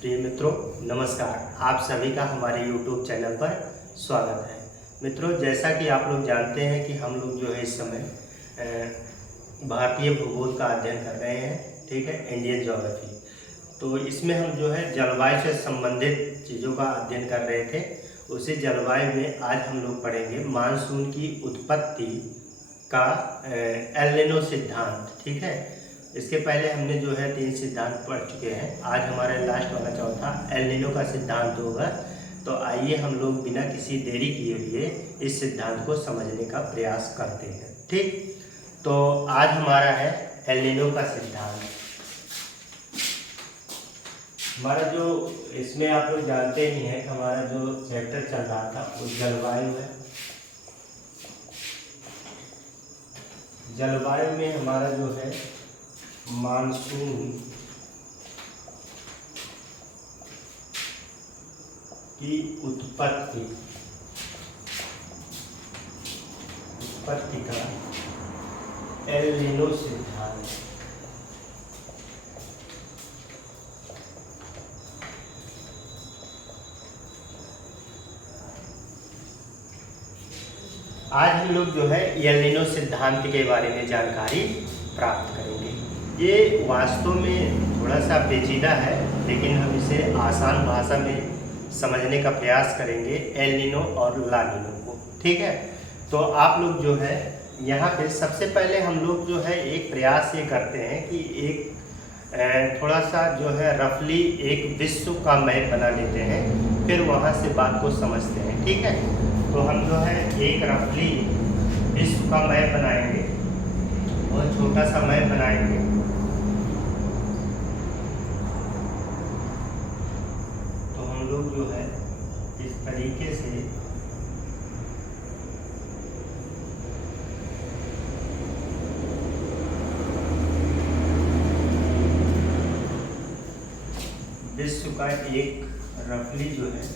प्रिय मित्रों, नमस्कार। आप सभी का हमारे YouTube चैनल पर स्वागत है। मित्रों, जैसा कि आप लोग जानते हैं कि हम लोग जो है इस समय भारतीय भूगोल का अध्ययन कर रहे हैं, ठीक है, इंडियन ज्योग्राफी। तो इसमें हम जो है जलवायु से संबंधित चीज़ों का अध्ययन कर रहे थे। उसी जलवायु में आज हम लोग पढ़ेंगे मानसून की उत्पत्ति का एल नीनो सिद्धांत, ठीक है। इसके पहले हमने जो है 3 सिद्धांत पढ़ चुके हैं। आज हमारा लास्ट वाला चौथा एल नीनो का सिद्धांत होगा। तो आइए हम लोग बिना किसी देरी किए हुए इस सिद्धांत को समझने का प्रयास करते हैं, ठीक। तो आज हमारा है एल नीनो का सिद्धांत। हमारा जो इसमें आप लोग जानते ही हैं कि हमारा जो चैप्टर चल रहा था वो जलवायु है। जलवायु में हमारा जो है मानसून की उत्पत्ति का एल नीनो सिद्धांत। आज हम लोग जो है एल नीनो सिद्धांत के बारे में जानकारी प्राप्त करेंगे। ये वास्तव में थोड़ा सा पेचीदा है, लेकिन हम इसे आसान भाषा में समझने का प्रयास करेंगे, एल नीनो और ला नीनो को, ठीक है। तो आप लोग जो है यहाँ पे सबसे पहले हम लोग जो है एक प्रयास ये करते हैं कि एक थोड़ा सा जो है रफली एक विश्व का मैप बना लेते हैं, फिर वहाँ से बात को समझते हैं, ठीक है। तो हम जो है एक रफली विश्व का मैप बनाएंगे और छोटा सा मैप बनाएंगे। तो हम लोग जो है इस तरीके से विश्व का एक रफली जो है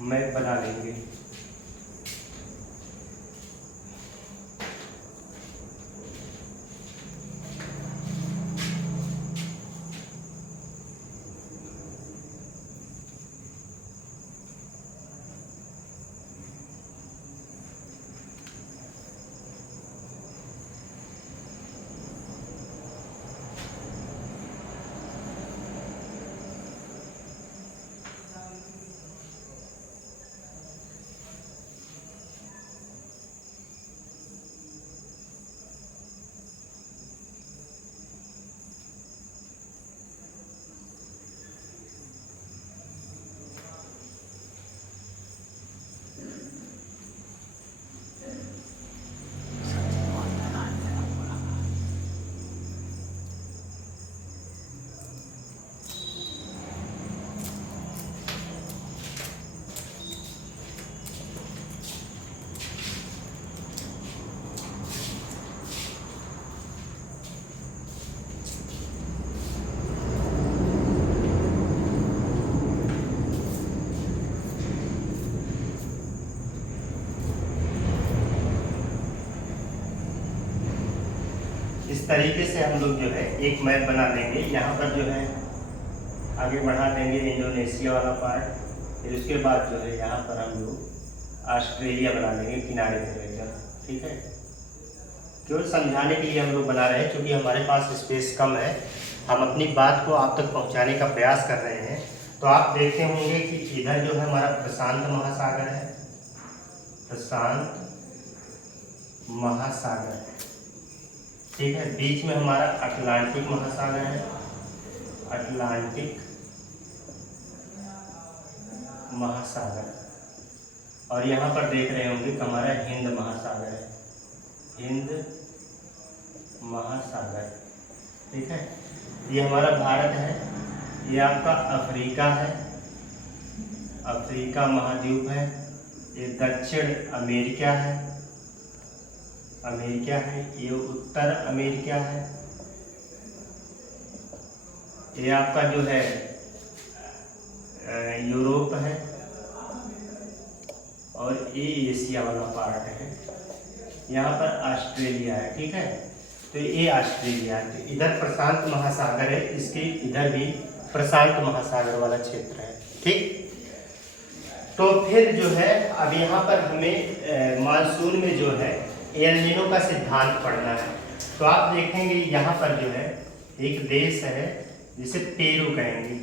मैप बना लेंगे। इस तरीके से हम लोग जो है एक मैप बना लेंगे। यहाँ पर जो है आगे बढ़ा देंगे इंडोनेशिया वाला पार्ट, फिर उसके बाद जो है यहाँ पर हम लोग ऑस्ट्रेलिया बना लेंगे किनारे पे रहकर, ठीक है। केवल समझाने के लिए हम लोग बना रहे हैं, क्योंकि हमारे पास स्पेस कम है। हम अपनी बात को आप तक पहुँचाने का प्रयास कर रहे हैं। तो आप देखते होंगे कि इधर जो है हमारा प्रशांत महासागर है, प्रशांत महासागर, ठीक है। बीच में हमारा अटलांटिक महासागर है, अटलांटिक महासागर। और यहाँ पर देख रहे होंगे कि हमारा हिंद महासागर है, हिंद महासागर, ठीक है। ये हमारा भारत है, ये आपका अफ्रीका है, अफ्रीका महाद्वीप है। ये दक्षिण अमेरिका है, अमेरिका है। ये उत्तर अमेरिका है। ये आपका जो है यूरोप है, और ये एशिया वाला पार्ट है, यहाँ पर ऑस्ट्रेलिया है, ठीक है। तो ये ऑस्ट्रेलिया है, तो इधर प्रशांत महासागर है, इसके इधर भी प्रशांत महासागर वाला क्षेत्र है, ठीक। तो फिर जो है अब यहाँ पर हमें मानसून में जो है एल नीनो का सिद्धांत पढ़ना है। तो आप देखेंगे यहाँ पर जो है एक देश है जिसे पेरू कहेंगे,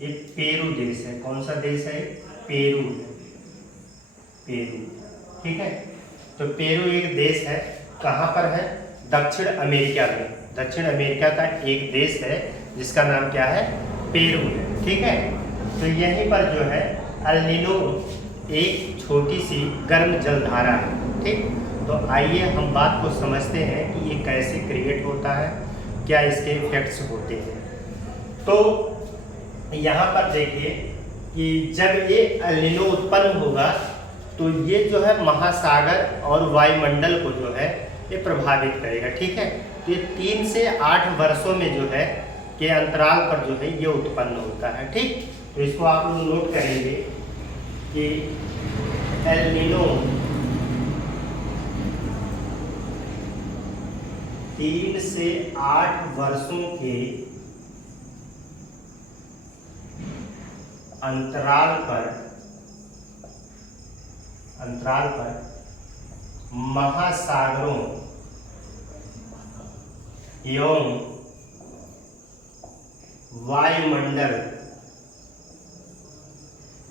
ये पेरू देश है। कौन सा देश है? पेरू है, पेरू, ठीक है। तो पेरू एक देश है, कहाँ पर है? दक्षिण अमेरिका में। दक्षिण अमेरिका का एक देश है जिसका नाम क्या है? पेरू है, ठीक है। तो यहीं पर जो है एल नीनो एक छोटी सी गर्म जलधारा है, ठीक। तो आइए हम बात को समझते हैं कि ये कैसे क्रिएट होता है, क्या इसके इफेक्ट्स होते हैं। तो यहाँ पर देखिए कि जब ये एल नीनो उत्पन्न होगा तो ये जो है महासागर और वायुमंडल को जो है ये प्रभावित करेगा, ठीक है। तो ये 3 से 8 वर्षों में जो है के अंतराल पर जो है ये उत्पन्न होता है, ठीक। तो इसको आप लोग नोट करेंगे कि एल नीनो 3 से 8 वर्षों के अंतराल पर महासागरों एवं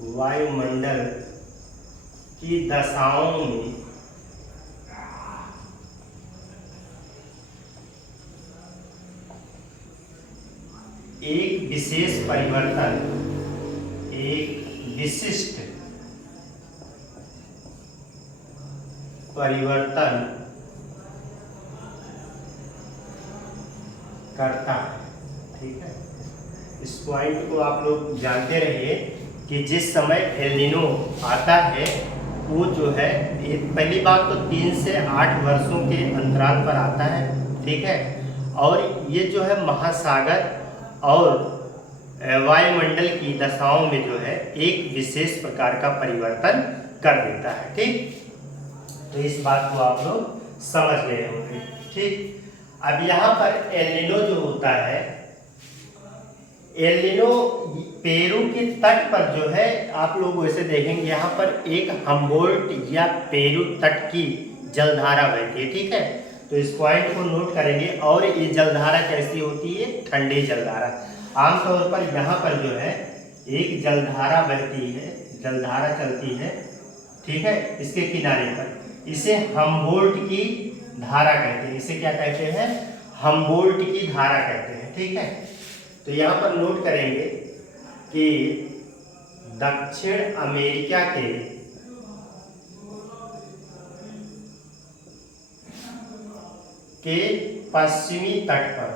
वायुमंडल की दशाओं में एक विशेष परिवर्तन, एक विशिष्ट परिवर्तन करता है, ठीक है। इस पॉइंट को आप लोग जानते रहिए कि जिस समय एल नीनो आता है वो जो है पहली बात तो 3 से 8 वर्षों के अंतराल पर आता है, ठीक है। और ये जो है महासागर और वायुमंडल की दशाओं में जो है एक विशेष प्रकार का परिवर्तन कर देता है, ठीक। तो इस बात को आप लोग समझ गए होंगे, ठीक। अब यहाँ पर एल नीनो जो होता है, एल नीनो पेरू के तट पर जो है आप लोग वैसे देखेंगे यहाँ पर एक हम्बोल्ट या पेरू तट की जलधारा बहती है, ठीक है। तो इस पॉइंट को नोट करेंगे। और ये जलधारा कैसी होती है? ठंडी जलधारा। आमतौर पर यहाँ पर जो है एक जलधारा बहती है, जलधारा चलती है, ठीक है, इसके किनारे पर। इसे हम्बोल्ट की धारा कहते हैं। इसे क्या कहते हैं? हम्बोल्ट की धारा कहते हैं, ठीक है। तो यहाँ पर नोट करेंगे कि दक्षिण अमेरिका के पश्चिमी तट पर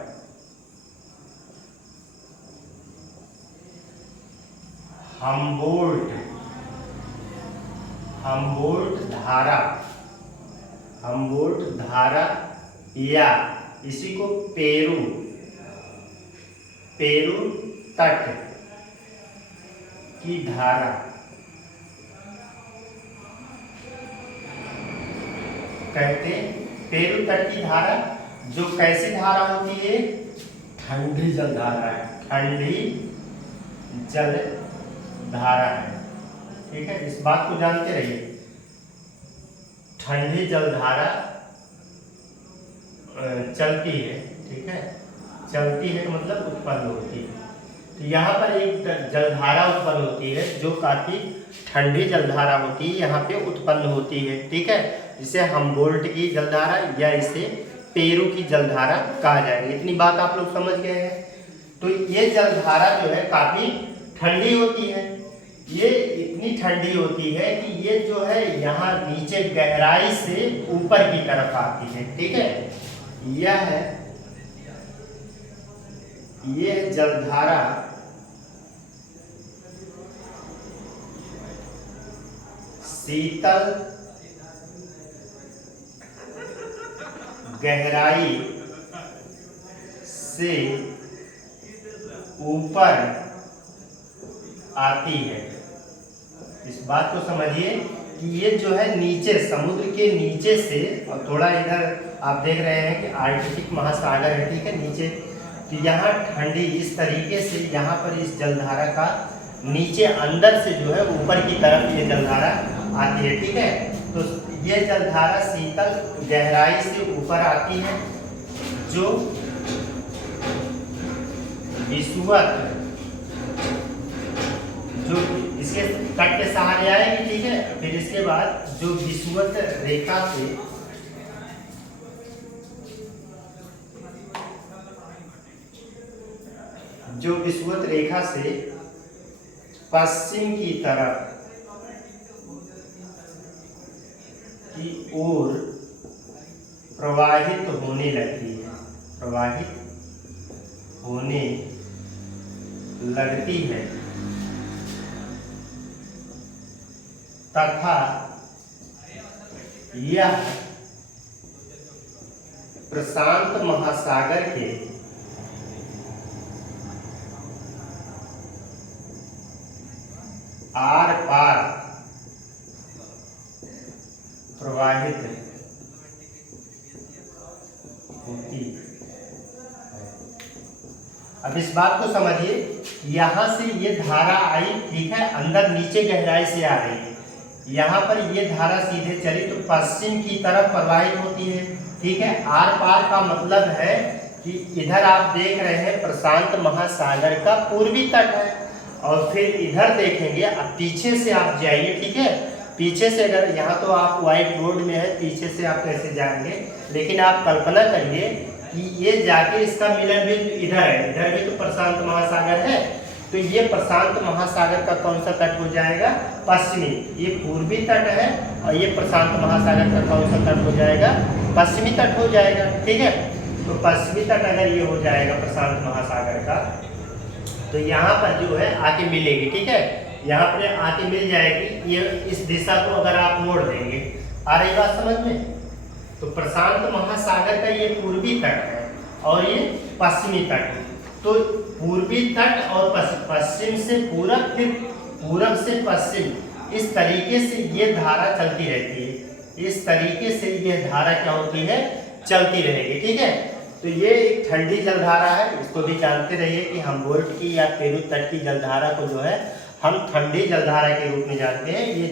हम्बोल्ट धारा या इसी को पेरू तट की धारा कहते। पेरू तट की धारा जो कैसी धारा होती है? ठंडी जल धारा है, ठंडी जल धारा है, ठीक है। इस बात को जानते रहिए। ठंडी जलधारा चलती है, ठीक है, चलती है मतलब उत्पन्न होती है। तो यहाँ पर एक जलधारा उत्पन्न होती है जो काफी ठंडी जलधारा होती है, यहाँ पे उत्पन्न होती है, ठीक है। इसे हम्बोल्ट की जलधारा या इसे पेरू की जलधारा कहा जाएगा। इतनी बात आप लोग समझ गए हैं। तो ये जलधारा जो है काफी ठंडी होती है। ये इतनी ठंडी होती है कि ये जो है यहाँ नीचे गहराई से ऊपर की तरफ आती है, ठीक है। यह जलधारा शीतल गहराई से ऊपर आती है। इस बात को समझिए कि ये जो है नीचे समुद्र के नीचे से, और थोड़ा इधर आप देख रहे हैं कि आर्कटिक महासागर है, ठीक है, नीचे, तो यहाँ ठंडी इस तरीके से यहाँ पर इस जलधारा का नीचे अंदर से जो है ऊपर की तरफ ये जलधारा आती है, ठीक है। तो ये जलधारा शीतल गहराई से ऊपर आती है, जो विषुवत, जो इसके कट के सहारे आएगी, ठीक है। फिर इसके बाद जो विषुवत रेखा से पश्चिम की तरफ की ओर प्रवाहित होने लगती है, तथा यह प्रशांत महासागर के आर पार प्रवाहित होती है। अब इस बात को समझिए, यहाँ से ये धारा आई, ठीक है, अंदर नीचे गहराई से आ रही है, यहाँ पर ये धारा सीधे चली तो पश्चिम की तरफ प्रवाहित होती है, ठीक है। आर पार का मतलब है कि इधर आप देख रहे हैं प्रशांत महासागर का पूर्वी तट है, और फिर इधर देखेंगे, अब पीछे से आप जाइए, ठीक है, पीछे से, अगर यहाँ तो आप व्हाइट बोर्ड में है, पीछे से आप कैसे जाएंगे, लेकिन आप कल्पना करिए कि ये जाके इसका मिलन भी इधर है, इधर भी तो प्रशांत महासागर है, तो ये प्रशांत महासागर का कौन सा तट हो जाएगा, पश्चिमी, ये पूर्वी तट है, और ये प्रशांत महासागर का कौन सा तट हो जाएगा, पश्चिमी तट हो जाएगा, ठीक है। तो पश्चिमी तट अगर ये हो जाएगा प्रशांत महासागर का, तो यहाँ पर जो है आके मिलेगी, ठीक है, यहाँ पर आके मिल जाएगी, ये इस दिशा को अगर आप मोड़ देंगे, आ रही बात समझ में। तो प्रशांत महासागर का ये पूर्वी तट है और ये पश्चिमी तट है, तो पूर्वी तट और पश्चिम से पूरब, फिर पूरब से पश्चिम, इस तरीके से ये धारा चलती रहती है, इस तरीके से ये धारा क्या होती है, चलती रहेगी, ठीक है। तो ये एक ठंडी जलधारा है, इसको भी जानते रहिए कि हमबोल्ट की या पेरू तट की जलधारा को जो है हम ठंडी जलधारा के रूप में जानते हैं। ये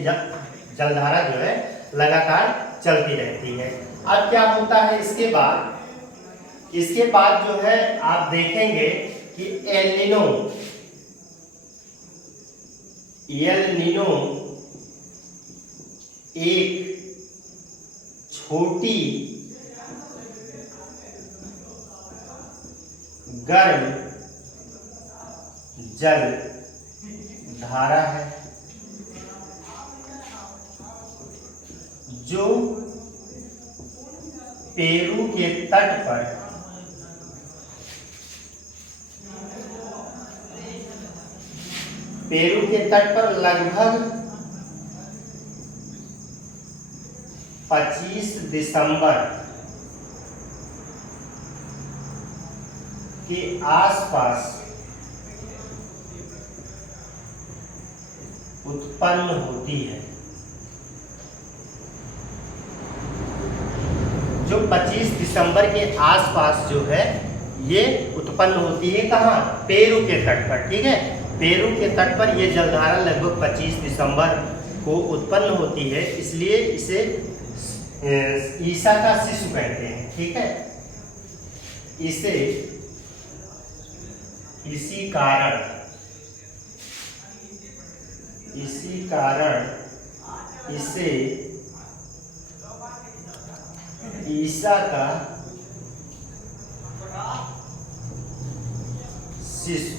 जलधारा जो है लगातार चलती रहती है। अब क्या होता है इसके बाद जो है आप देखेंगे कि एल नीनो एक छोटी गर्म जल धारा है, जो पेरू के तट पर लगभग 25 दिसंबर के आसपास उत्पन्न होती है। जो 25 दिसंबर के आसपास जो है ये उत्पन्न होती है, कहाँ, पेरू के तट पर, ठीक है। पेरू के तट पर ये जलधारा लगभग 25 दिसंबर को उत्पन्न होती है, इसलिए इसे ईसा का शिशु कहते हैं, ठीक है। इसी कारण इसे ईसा का शिशु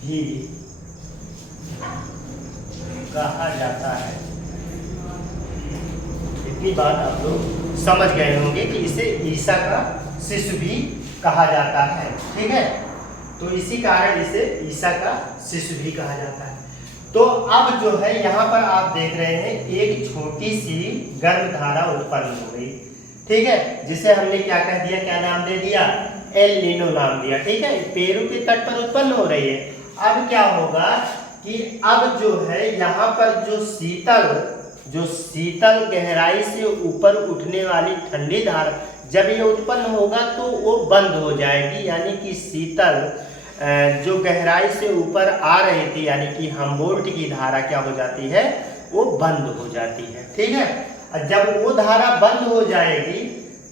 भी कहा जाता है। इतनी बात आप लोग समझ गए होंगे कि इसे ईसा का शिशु भी कहा जाता है, ठीक है। तो इसी कारण इसे ईसा का शिशु भी कहा जाता है। तो अब जो है यहाँ पर आप देख रहे हैं एक छोटी सी गर्म धारा उत्पन्न हो गई, ठीक है, जिसे हमने क्या कह दिया, क्या नाम दे दिया, एल नीनो नाम दिया, ठीक है। पेरू के तट पर उत्पन्न हो रही है। अब क्या होगा कि अब जो है यहाँ पर जो शीतल गहराई से ऊपर उठने वाली ठंडी धारा जब ये उत्पन्न होगा तो वो बंद हो जाएगी, यानी कि शीतल जो गहराई से ऊपर आ रही थी यानी कि हमबोल्ट की धारा क्या हो जाती है, वो बंद हो जाती है। ठीक है, और जब वो धारा बंद हो जाएगी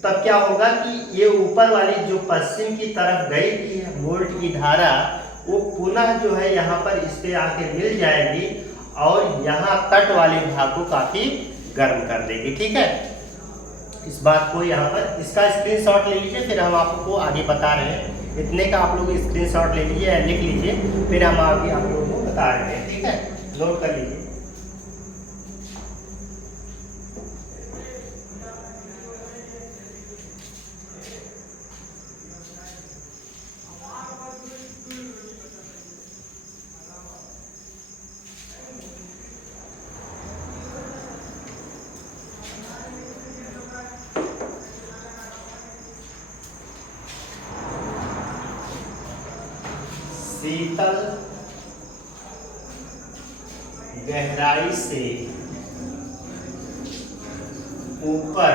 तब क्या होगा कि ये ऊपर वाली जो पश्चिम की तरफ गई थी हमबोल्ट की धारा वो पुनः जो है यहाँ पर इस पे आके मिल जाएगी और यहाँ तट वाले भाग को काफी गर्म कर देगी। ठीक है, इस बात को यहाँ पर इसका स्क्रीनशॉट ले लीजिए, फिर हम आपको आगे बता रहे हैं। इतने का आप लोग स्क्रीनशॉट ले लीजिए या लिख लीजिए, फिर हम आगे आप लोगों को बता रहे हैं। ठीक है, नोट कर लीजिए। शीतल गहराई से ऊपर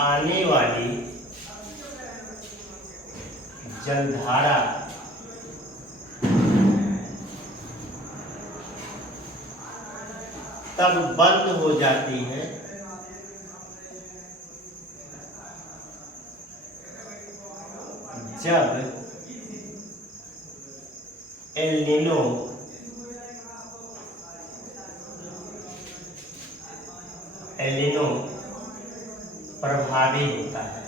आने वाली जलधारा तब बंद हो जाती है जब एल नीनो प्रभावी होता है,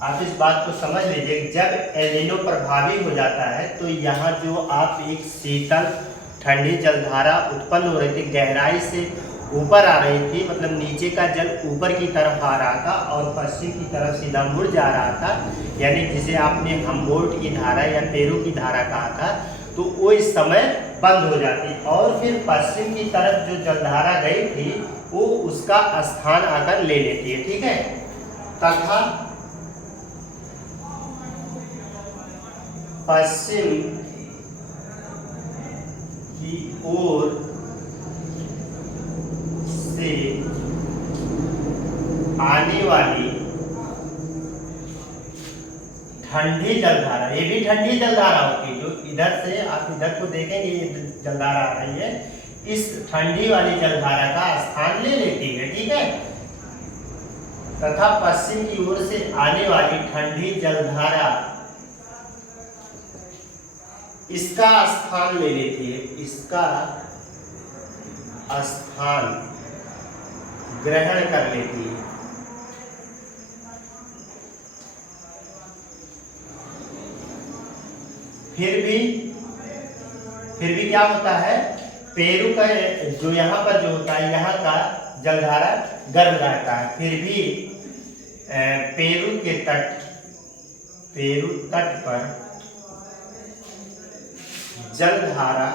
आप इस बात को समझ लीजिए। जब एल नीनो प्रभावी हो जाता है तो यहाँ जो आप एक शीतल ठंडी जलधारा उत्पन्न हो रही थी, गहराई से ऊपर आ रही थी, मतलब नीचे का जल ऊपर की तरफ आ रहा था और पश्चिम की तरफ सीधा मुड़ जा रहा था, यानी जिसे आपने हमबोल्ट की धारा या पेरू की धारा कहा था, तो वो इस समय बंद हो जाती और फिर पश्चिम की तरफ जो जलधारा गई थी वो उसका स्थान आकर ले लेती है। ठीक है, तथा पश्चिम की ओर से आने वाली ठंडी जलधारा, ये भी ठंडी जलधारा होगी, जो इधर से आप इधर को देखेंगे ये जलधारा आ रही है, इस ठंडी वाली जलधारा का स्थान ले लेती है। ठीक है, तथा पश्चिम की ओर से आने वाली ठंडी जलधारा इसका स्थान ले लेती है, इसका स्थान ग्रहण कर लेती है। फिर भी क्या होता है, पेरू का जो यहाँ पर जो होता है यहाँ का जलधारा गर्म रहता है, फिर भी पेरू तट पर जलधारा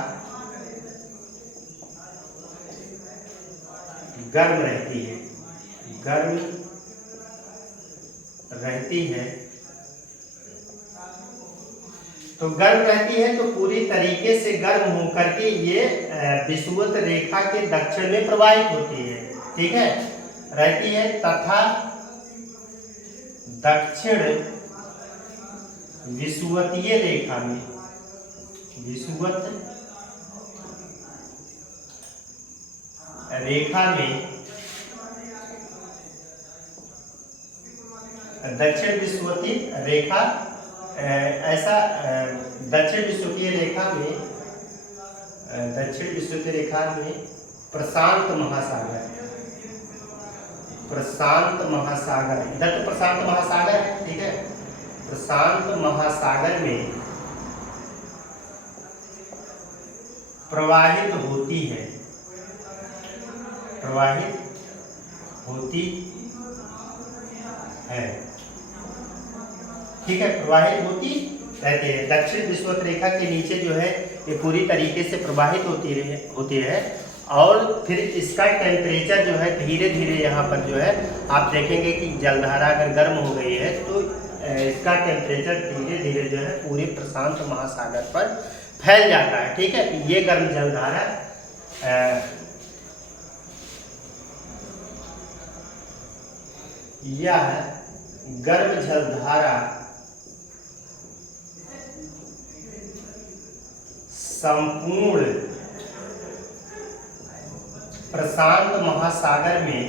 गर्म रहती है, तो गर्म रहती है तो पूरी तरीके से गर्म होकर के ये विषुवत रेखा के दक्षिण में प्रवाहित होती है। ठीक है, रहती है तथा दक्षिण विषुवतीय रेखा में, विषुवत रेखा में दक्षिण विषुवतीय रेखा ऐसा दक्षिण विषुवतीय रेखा में प्रशांत महासागर, इधर तो प्रशांत महासागर है। ठीक है, प्रशांत महासागर में प्रवाहित होती है, ठीक है, प्रवाहित होती रहती है। दक्षिण विषुवत रेखा के नीचे जो है ये पूरी तरीके से प्रवाहित होती है और फिर इसका टेम्परेचर जो है धीरे धीरे यहाँ पर जो है आप देखेंगे कि जलधारा अगर गर्म हो गई है तो इसका टेम्परेचर धीरे धीरे जो है पूरे प्रशांत महासागर पर फैल जाता है। ठीक है, तो ये गर्म जलधारा यह गर्म जलधारा संपूर्ण प्रशांत महासागर में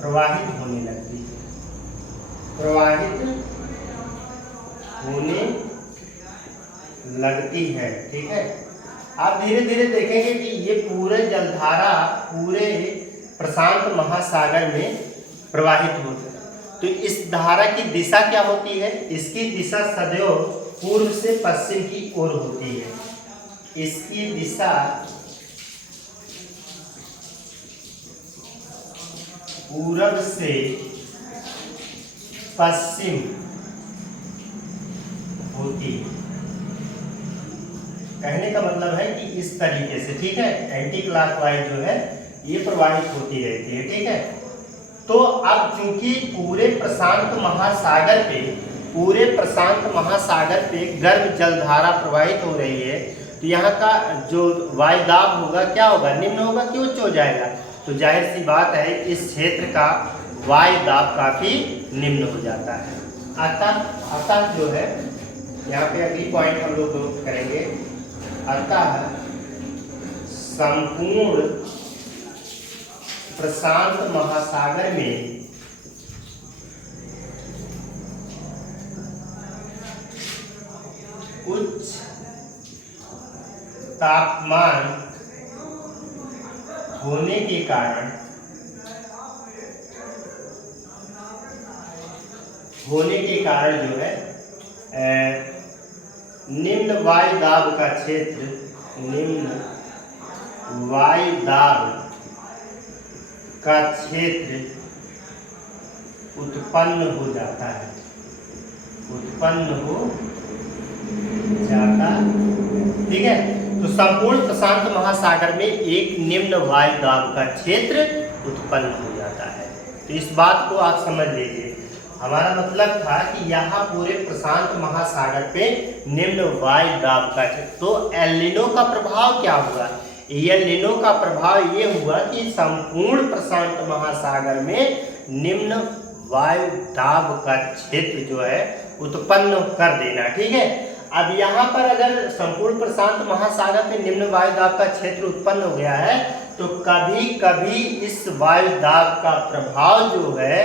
प्रवाहित होने लगती है, प्रवाहित होने लगती है। ठीक है, आप धीरे धीरे देखेंगे कि ये पूरे जलधारा पूरे प्रशांत महासागर में प्रवाहित होती है। तो इस धारा की दिशा क्या होती है? इसकी दिशा सदैव पूर्व से पश्चिम की ओर होती है। इसकी दिशा पूरब से पश्चिम होती है। कहने का मतलब है कि इस तरीके से, ठीक है, एंटी क्लॉकवाइज जो है ये प्रवाहित होती रहती है। ठीक है, तो अब चूंकि पूरे प्रशांत महासागर पे गर्म जलधारा प्रवाहित हो रही है, तो यहाँ का जो वायुदाब होगा क्या होगा? निम्न होगा कि उच्च हो जाएगा? तो जाहिर सी बात है इस क्षेत्र का वायुदाब काफी निम्न हो जाता है। अतः जो है यहाँ पे अगली पॉइंट हम लोग करेंगे, अतः संपूर्ण प्रशांत महासागर में उच्च तापमान होने के कारण जो है निम्न वायुदाब का क्षेत्र उत्पन्न हो जाता है। ठीक है, तो संपूर्ण प्रशांत महासागर में एक निम्न वायुदाब का क्षेत्र उत्पन्न हो जाता है। तो इस बात को आप समझ लीजिए, हमारा मतलब था कि यहाँ पूरे प्रशांत महासागर पे निम्न वायुदाब का क्षेत्र। तो एल नीनो का प्रभाव क्या हुआ? एल नीनो का प्रभाव ये हुआ कि संपूर्ण प्रशांत महासागर में निम्न वायुदाब का क्षेत्र जो है उत्पन्न कर देना। ठीक है, अब यहाँ पर अगर संपूर्ण प्रशांत महासागर में निम्न वायुदाब का क्षेत्र उत्पन्न हो गया है, तो कभी कभी इस वायुदाब का प्रभाव जो है,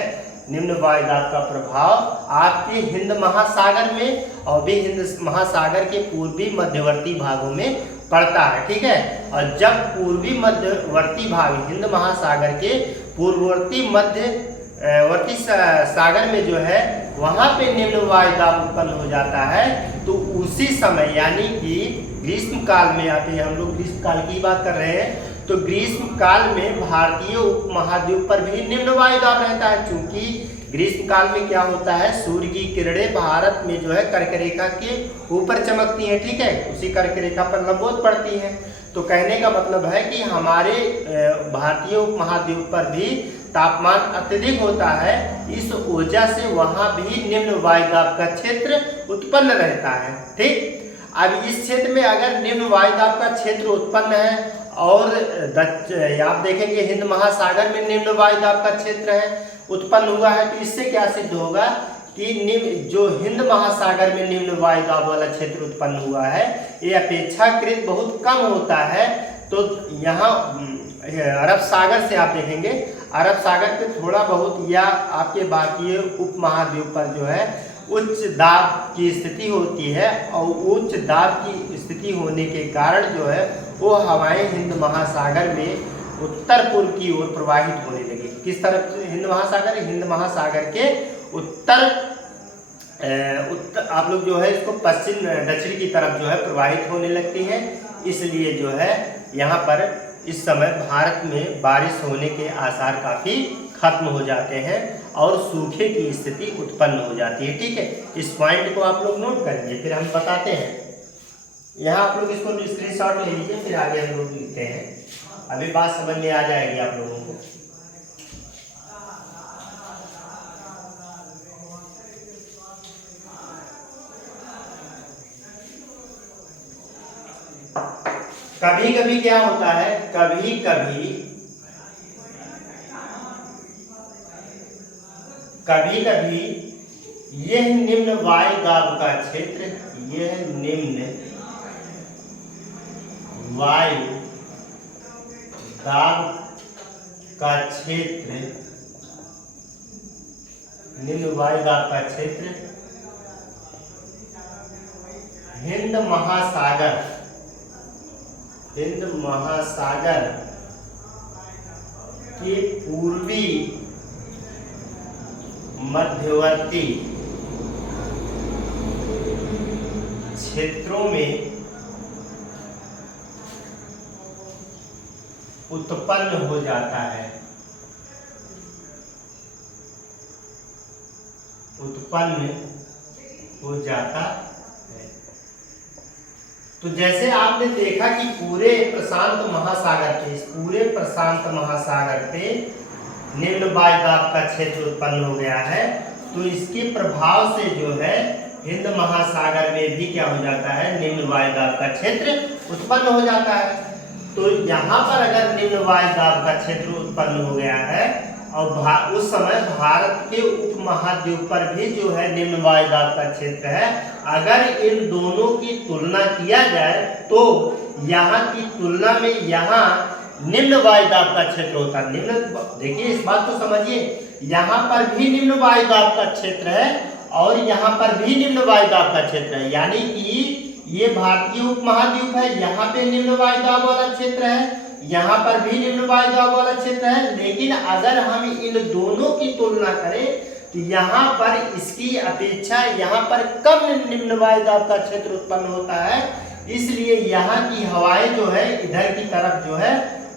निम्न वायुदाब का प्रभाव आपके हिंद महासागर में और भी हिंद महासागर के पूर्वी मध्यवर्ती भागों में पड़ता है। ठीक है, और जब पूर्वी मध्यवर्ती भाग हिंद महासागर के पूर्ववर्ती मध्यवर्ती सागर में जो है वहां पे निम्न वायुदाब उत्पन्न हो जाता है, तो उसी समय यानी कि ग्रीष्म काल में, यहाँ पे हम लोग ग्रीष्म काल की बात कर रहे हैं, तो ग्रीष्म काल में भारतीय उपमहाद्वीप पर भी निम्न वायुदाब रहता है। चूंकि ग्रीष्म काल में क्या होता है, सूर्य की किरणें भारत में जो है कर्क रेखा के ऊपर चमकती हैं। ठीक है, उसी कर्क रेखा पर लंबवत पड़ती हैं। तो कहने का मतलब है कि हमारे भारतीय उपमहाद्वीप पर भी तापमान अत्यधिक होता है, इस वजह से वहां भी निम्न वायुदाब का क्षेत्र उत्पन्न रहता है। ठीक, अब इस क्षेत्र में अगर निम्न वायुदाब का क्षेत्र उत्पन्न है और आप देखेंगे हिंद महासागर में निम्न वायुदाब का क्षेत्र है उत्पन्न हुआ है, तो इससे क्या सिद्ध होगा कि जो हिंद महासागर में निम्न वायुदाब वाला क्षेत्र उत्पन्न हुआ है ये अपेक्षाकृत बहुत कम होता है। तो यहाँ अरब सागर से आप देखेंगे, अरब सागर पे थोड़ा बहुत या आपके भारतीय उपमहाद्वीप पर जो है उच्च दाब की स्थिति होती है, और उच्च दाब की स्थिति होने के कारण जो है वो हवाएं हिंद महासागर में उत्तर पूर्व की ओर प्रवाहित होने लगी। किस तरफ से? हिंद महासागर के उत्तर आप लोग जो है इसको पश्चिम दक्षिण की तरफ जो है प्रवाहित होने लगती है। इसलिए जो है यहाँ पर इस समय भारत में बारिश होने के आसार काफ़ी खत्म हो जाते हैं। और सूखे की स्थिति उत्पन्न हो जाती है। ठीक है, इस पॉइंट को आप लोग नोट करिए, फिर हम बताते हैं। यहाँ आप लोग इसको स्क्रीनशॉट ले लीजिए, फिर आगे हम लोग लिखते हैं। अभी बात समझ में आ जाएगी आप लोगों को। कभी कभी क्या होता है, कभी कभी यह निम्न वायु दाब का क्षेत्र, यह निम्न वायु दाब का क्षेत्र, निम्न वायु दाब का क्षेत्र हिंद महासागर के पूर्वी मध्यवर्ती क्षेत्रों में उत्पन्न हो जाता है, उत्पन्न हो जाता है। तो जैसे आपने देखा कि पूरे प्रशांत महासागर पे, इस पूरे प्रशांत महासागर पे निम्न वायु दाब का क्षेत्र उत्पन्न हो गया है, तो इसके प्रभाव से जो है हिंद महासागर में भी क्या हो जाता है, निम्न वायु दाब का क्षेत्र उत्पन्न हो जाता है। तो यहाँ पर अगर निम्न वायु दाब का क्षेत्र उत्पन्न हो गया है और उस समय भारत के उपमहाद्वीप पर भी जो है निम्न वायु दाब का क्षेत्र है, अगर इन दोनों की तुलना किया जाए तो यहाँ की तुलना में यहाँ निम्न वायु दाब का क्षेत्र होता है। निम्न, देखिए इस बात को समझिए, यहाँ पर भी निम्न वायु दाब का क्षेत्र है और यहाँ पर भी निम्न वायु दाब का क्षेत्र है, यानी कि ये भारतीय उपमहाद्वीप है, यहाँ पे निम्न वायु दाब वाला क्षेत्र है, यहाँ पर भी निम्न वायु दाब वाला क्षेत्र है। लेकिन अगर हम इन दोनों की तुलना करें तो यहाँ पर इसकी अपेक्षा यहाँ पर कम निम्न वायु दाब का क्षेत्र उत्पन्न होता है, इसलिए यहाँ की हवाएं जो है इधर की तरफ जो है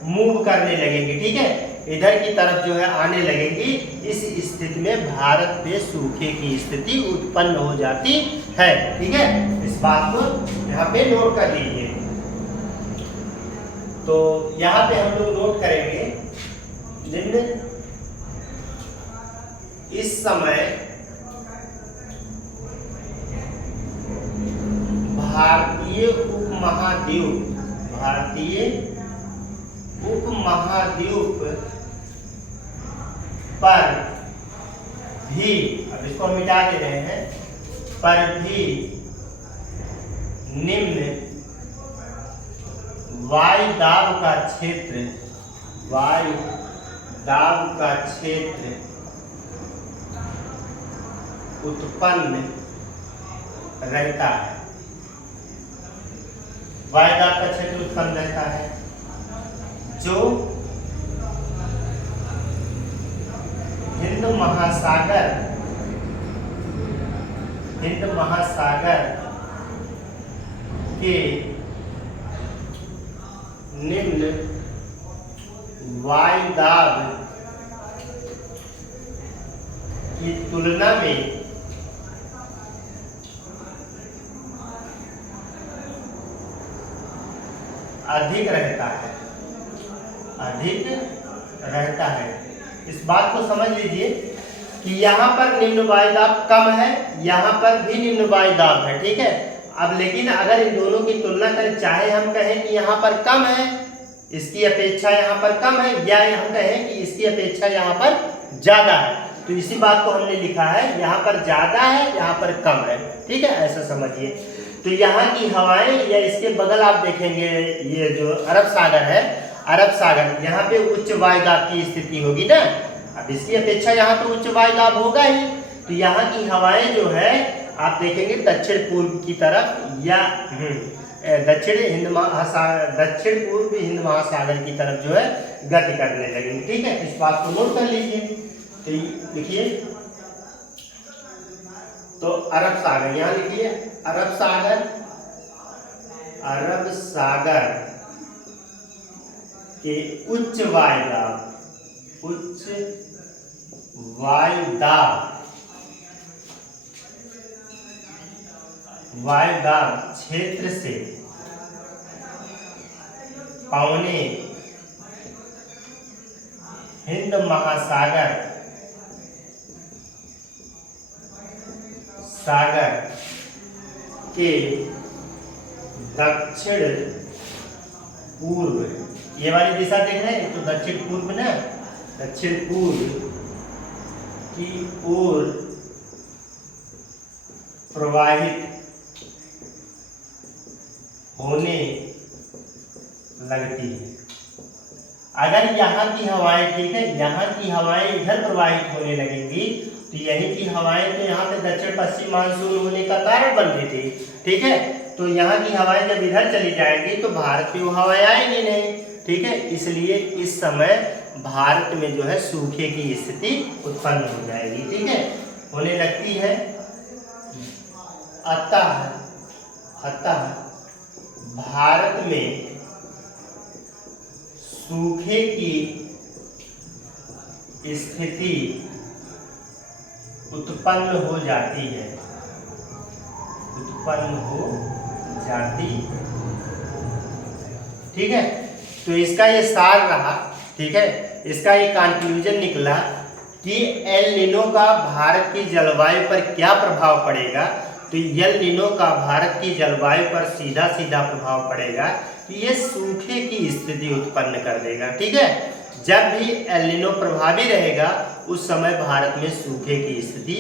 मूव करने लगेंगी। ठीक है, इधर की तरफ जो है आने लगेंगी। इस स्थिति में भारत में सूखे की स्थिति उत्पन्न हो जाती है। ठीक है, इस बात को यहाँ पे नोट कर लीजिए। तो यहाँ पे हम लोग नोट करेंगे, निम्न इस समय भारतीय उपमहाद्वीप पर भी, अब इसको हम मिटा दे रहे हैं, पर भी निम्न वायु दाब का क्षेत्र, वायु दाब का क्षेत्र उत्पन्न रहता है, वायु दाब का क्षेत्र उत्पन्न रहता है, जो हिंद महासागर के निम्न वायु दाब की तुलना में अधिक रहता है। इस बात को समझ लीजिए कि यहाँ पर निम्न वायु दाब कम है, यहाँ पर भी निम्न वायु दाब है। ठीक है, अब लेकिन अगर इन दोनों की तुलना करें, चाहे हम कहें कि यहाँ पर कम है, इसकी अपेक्षा यहाँ पर कम है, या हम कहें कि इसकी अपेक्षा यहाँ पर ज्यादा है, तो इसी बात को हमने लिखा है, यहाँ पर ज्यादा है, यहाँ पर कम है। ठीक है, ऐसा समझिए। तो यहाँ की हवाएं, या इसके बगल आप देखेंगे ये जो अरब सागर है, अरब सागर, यहाँ पे उच्च वायु दाब की स्थिति होगी ना, अब इसकी अपेक्षा यहाँ तो उच्च वायु दाब होगा ही। तो यहाँ की हवाएं जो है आप देखेंगे दक्षिण पूर्व की तरफ, या दक्षिण पूर्व हिंद महासागर की तरफ जो है गति करने लगेंगे। ठीक है, इस बात को नोट कर लीजिए। तो लिखिए, तो अरब सागर, यहाँ लिखिए अरब सागर के उच्च वायु दाब वायुदाब क्षेत्र से पौने हिंद महासागर के दक्षिण पूर्व, ये वाली दिशा देख रहे हैं तो दक्षिण पूर्व ना, दक्षिण पूर्व की ओर प्रवाहित होने लगती है। अगर यहाँ की हवाएं, ठीक है, यहाँ की हवाएं इधर प्रवाहित होने लगेंगी तो यहीं की हवाएं तो यहाँ पे दक्षिण पश्चिम मानसून होने का कारण बन रही थी, ठीक है। तो यहाँ की हवाएं जब इधर चली जाएंगी तो भारत की वो हवाएं आएंगी नहीं, ठीक है। इसलिए इस समय भारत में जो है सूखे की स्थिति उत्पन्न हो जाएगी, ठीक है, होने लगती है। अतः भारत में सूखे की स्थिति उत्पन्न हो जाती है, ठीक है। तो इसका ये सार रहा, ठीक है, इसका ये कंक्लूजन निकला कि एल नीनो का भारत की जलवायु पर क्या प्रभाव पड़ेगा। तो एल नीनो का भारत की जलवायु पर सीधा प्रभाव पड़ेगा कि ये सूखे की स्थिति उत्पन्न कर देगा, ठीक है। जब भी एल नीनो प्रभावी रहेगा उस समय भारत में सूखे की स्थिति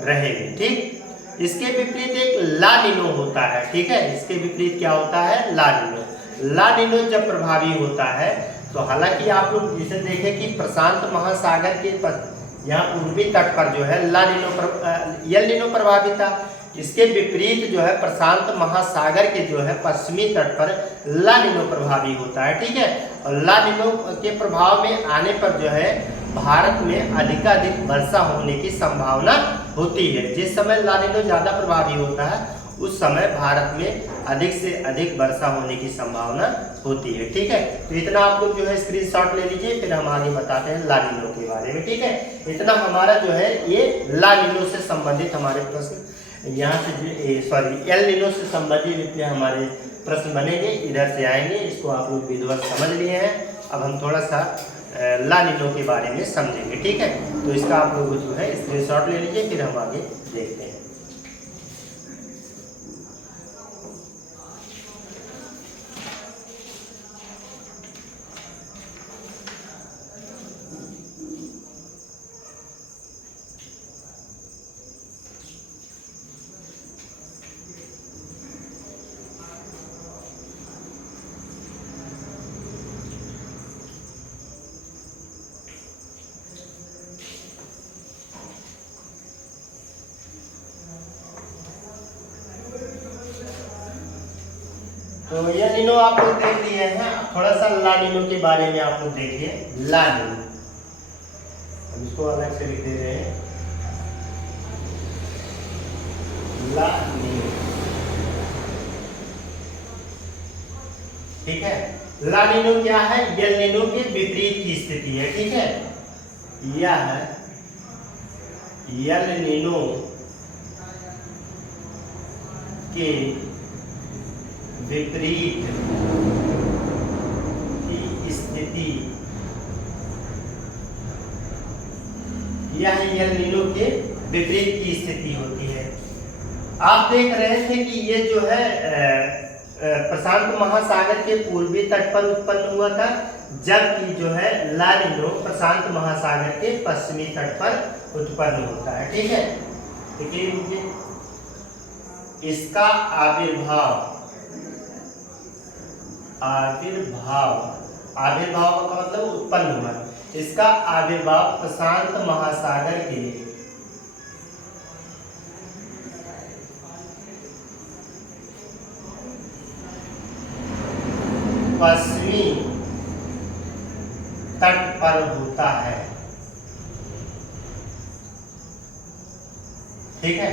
रहेगी, ठीक। इसके विपरीत एक ला नीनो होता है, ठीक है। इसके विपरीत क्या होता है? ला नीनो। ला नीनो जब प्रभावी होता है तो हालांकि आप लोग जिसे देखें कि प्रशांत महासागर के यहाँ पूर्वी तट पर जो है एल नीनो प्रभावी था। इसके विपरीत जो है प्रशांत महासागर के जो है पश्चिमी तट पर ला नीनो प्रभावी होता है, ठीक है। और ला नीनो के प्रभाव में आने पर जो है भारत में अधिकाधिक वर्षा होने की संभावना होती है। जिस समय ला नीनो ज़्यादा प्रभावी होता है उस समय भारत में अधिक से अधिक वर्षा होने की संभावना होती है, ठीक है। तो इतना आप लोग जो है स्क्रीनशॉट ले लीजिए, फिर हम आगे बताते हैं ला नीनो के बारे में, ठीक है। इतना हमारा जो है ये ला नीनो से संबंधित हमारे प्रश्न यहाँ से एल नीनो से संबंधित जितने हमारे प्रश्न बनेंगे इधर से आएंगे। इसको आप लोग विधिवत समझ लिए हैं। अब हम थोड़ा सा ला नीनो के बारे में समझेंगे, ठीक है। तो इसका आप लोग जो है स्क्रीनशॉट ले लीजिए, फिर हम आगे देखते हैं। तो ये नीनो आप लोग देख लिए हैं। थोड़ा सा ला नीनो के बारे में आप लोग देखिए। ला नीनो, हम इसको अलग से लिख दे रहे हैं, ला नीनो, ठीक है। ला नीनो क्या है? एल नीनो के विपरीत की स्थिति है, ठीक है। यह एल नीनो के विपरीत की स्थिति, यह एल नीनो के विपरीत की स्थिति होती है। आप देख रहे थे कि ये जो है प्रशांत महासागर के पूर्वी तट पर उत्पन्न हुआ था, जबकि जो है ला नीनो प्रशांत महासागर के पश्चिमी तट पर उत्पन्न होता है, ठीक है। देखिए इसका आविर्भाव का मतलब उत्पन्न हुआ। इसका आविर्भाव प्रशांत महासागर के पश्चिमी तट पर होता है, ठीक है।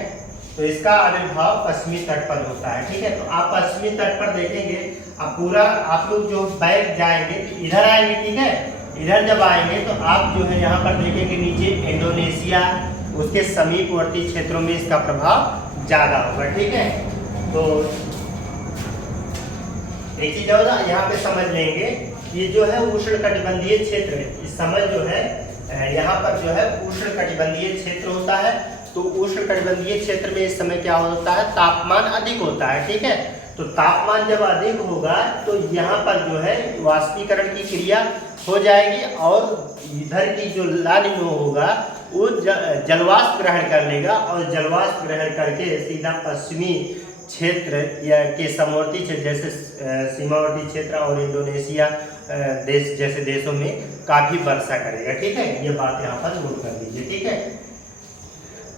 तो इसका आविर्भाव पश्चिमी तट पर होता है, ठीक है। तो आप पश्चिमी तट पर देखेंगे, अब पूरा आप लोग जो बैक जाएंगे तो इधर आएंगे, ठीक है। इधर जब आएंगे तो आप जो है यहाँ पर देखेंगे नीचे इंडोनेशिया, उसके समीपवर्ती क्षेत्रों में इसका प्रभाव ज़्यादा होगा। ठीक है, तो एक चीज और यहाँ पे समझ लेंगे, ये जो है उष्णकटिबंधीय क्षेत्र, इस समय जो है यहाँ पर जो है उष्णकटिबंधीय क्षेत्र होता है। तो उष्णकटिबंधीय क्षेत्र में इस समय क्या होता है, तापमान अधिक होता है। ठीक है, तो तापमान जब अधिक होगा तो यहाँ पर जो है वाष्पीकरण की क्रिया हो जाएगी और इधर की जो लानिनो होगा वो जलवाष्प ग्रहण कर लेगा और जलवाष्प ग्रहण करके सीधा पश्चिमी क्षेत्र या के समवर्ती क्षेत्र जैसे सीमावर्ती क्षेत्र और इंडोनेशिया देश जैसे देशों में काफ़ी वर्षा करेगा। ठीक है, ये बात यहाँ पर नोट कर लीजिए। ठीक है,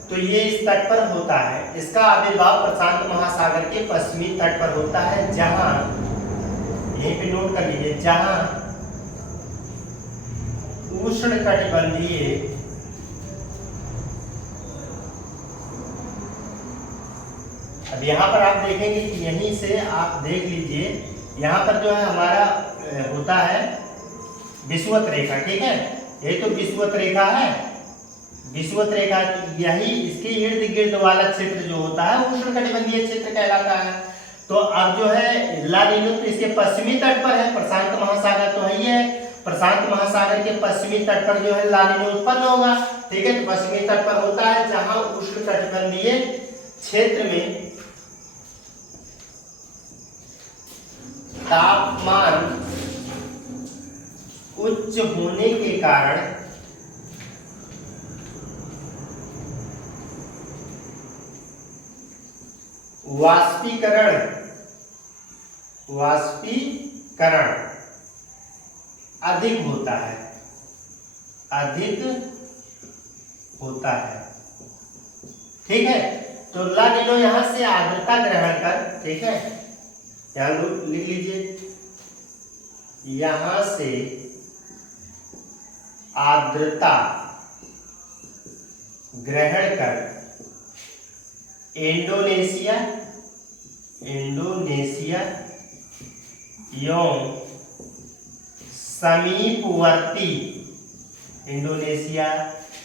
तो ये इस तट पर होता है। इसका आविर्भाव प्रशांत महासागर के पश्चिमी तट पर होता है, जहां यहीं पे नोट कर लीजिए, जहां उष्णकटिबंधीय अब यहाँ पर आप देखेंगे कि यहीं से आप देख लीजिए, यहाँ पर जो है हमारा होता है विषुवत रेखा। ठीक है, ये तो विषुवत रेखा है, विषुवत रेखा यही इसके इर्द गिर्द वाला क्षेत्र जो होता है उष्णकटिबंधीय क्षेत्र कहलाता है। तो अब जो है ला नीनो तो इसके पश्चिमी तट पर है, प्रशांत महासागर तो है ही है, प्रशांत महासागर के पश्चिमी तट पर जो है ला नीनो उत्पन्न होगा। ठीक है, तो पश्चिमी तट पर होता है जहां उष्णकटिबंधीय क्षेत्र में तापमान उच्च होने के कारण वाष्पीकरण अधिक होता है, ठीक है, तो ला नीनो यहां से आर्द्रता ग्रहण कर, ठीक है, यहां लिख लीजिए, यहां से आर्द्रता ग्रहण कर इंडोनेशिया एवं समीपवर्ती इंडोनेशिया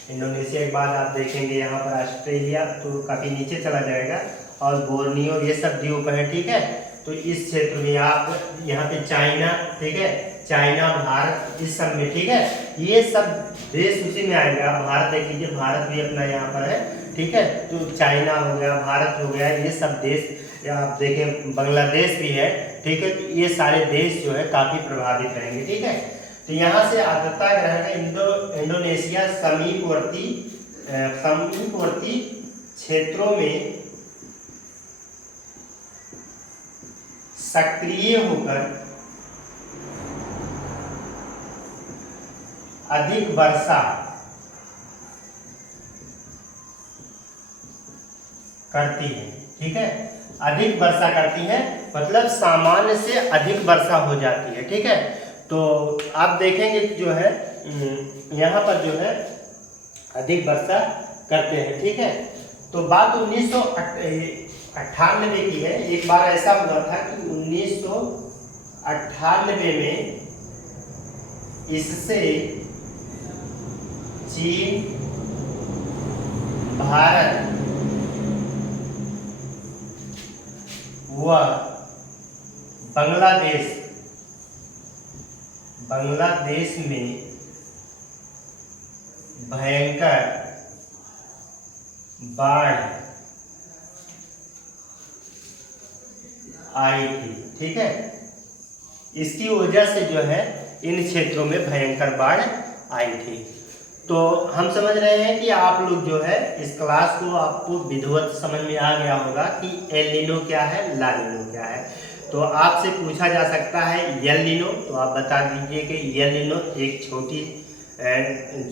के बाद आप देखेंगे यहाँ पर ऑस्ट्रेलिया तो काफी नीचे चला जाएगा और बोर्नियो ये सब द्वीप है। ठीक है, तो इस क्षेत्र में आप यहाँ पे चाइना, ठीक है, चाइना, भारत, इस सब में, ठीक है, ये सब देश उसी में आएगा। भारत देख लीजिए, भारत भी अपना यहाँ पर है। ठीक है, तो चाइना हो गया, भारत हो गया, ये सब देश आप देखें, बांग्लादेश भी है। ठीक है, तो ये सारे देश जो है काफी प्रभावित रहेंगे। ठीक है, तो यहाँ से आर्द्रता ग्रहण इंडोनेशिया समीपवर्ती क्षेत्रों में सक्रिय होकर अधिक वर्षा करती है। ठीक है, अधिक वर्षा करती है मतलब सामान्य से अधिक वर्षा हो जाती है। ठीक है, तो आप देखेंगे कि जो है यहाँ पर जो है अधिक वर्षा करते हैं। ठीक है, तो बात 1998 की है। एक बार ऐसा हुआ था कि 1998 में इससे चीन, भारत व बांग्लादेश में भयंकर बाढ़ आई थी। ठीक है, इसकी वजह से जो है इन क्षेत्रों में भयंकर बाढ़ आई थी। तो हम समझ रहे हैं कि आप लोग जो है इस क्लास को आपको विधिवत समझ में आ गया होगा कि एल नीनो क्या है, ला नीनो क्या है। तो आपसे पूछा जा सकता है एल नीनो, तो आप बता दीजिए कि एल नीनो एक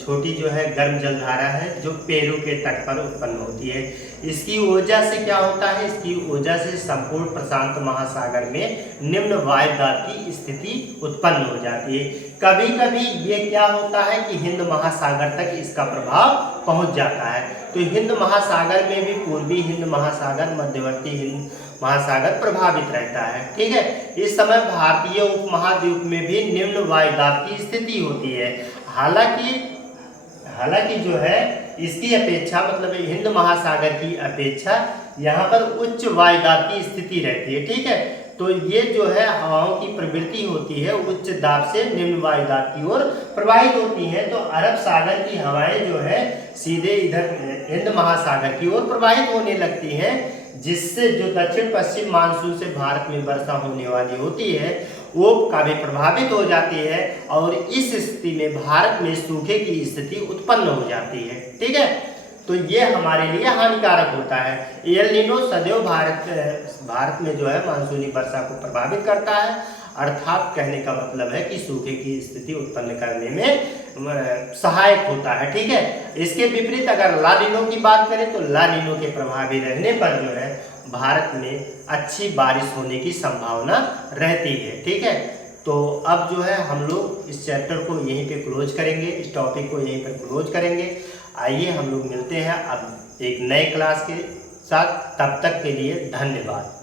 छोटी जो है गर्म जलधारा है जो पेरू के तट पर उत्पन्न होती है। इसकी वजह से क्या होता है, इसकी वजह से संपूर्ण प्रशांत महासागर में निम्न वायुदाब की स्थिति उत्पन्न हो जाती है। कभी कभी ये क्या होता है कि हिंद महासागर तक इसका प्रभाव पहुंच जाता है। तो हिंद महासागर में भी पूर्वी हिंद महासागर, मध्यवर्ती हिंद महासागर प्रभावित रहता है। ठीक है, इस समय भारतीय उपमहाद्वीप में भी निम्न वायुदाब की स्थिति होती है। हालांकि जो है इसकी अपेक्षा, मतलब हिंद महासागर की अपेक्षा यहाँ पर उच्च वायुदाब की स्थिति रहती है। ठीक है, तो ये जो है हवाओं की प्रवृत्ति होती है उच्च दाब से निम्न वायुदाब की ओर प्रवाहित होती हैं। तो अरब सागर की हवाएं जो है सीधे इधर हिंद महासागर की ओर प्रवाहित होने लगती हैं, जिससे जो दक्षिण पश्चिम मानसून से भारत में वर्षा होने वाली होती है वो काफी प्रभावित हो जाती है, और इस स्थिति में भारत में सूखे की स्थिति उत्पन्न हो जाती है। ठीक है, तो ये हमारे लिए हानिकारक होता है। एल नीनो सदैव भारत में जो है मानसूनी वर्षा को प्रभावित करता है, अर्थात कहने का मतलब है कि सूखे की स्थिति उत्पन्न करने में सहायक होता है। ठीक है, इसके विपरीत अगर ला नीनो की बात करें तो ला नीनो के प्रभावी रहने पर जो है भारत में अच्छी बारिश होने की संभावना रहती है। ठीक है, तो अब जो है हम लोग इस चैप्टर को यहीं पे क्लोज करेंगे, इस टॉपिक को यहीं पर क्लोज करेंगे। आइए हम लोग मिलते हैं अब एक नए क्लास के साथ, तब तक के लिए धन्यवाद।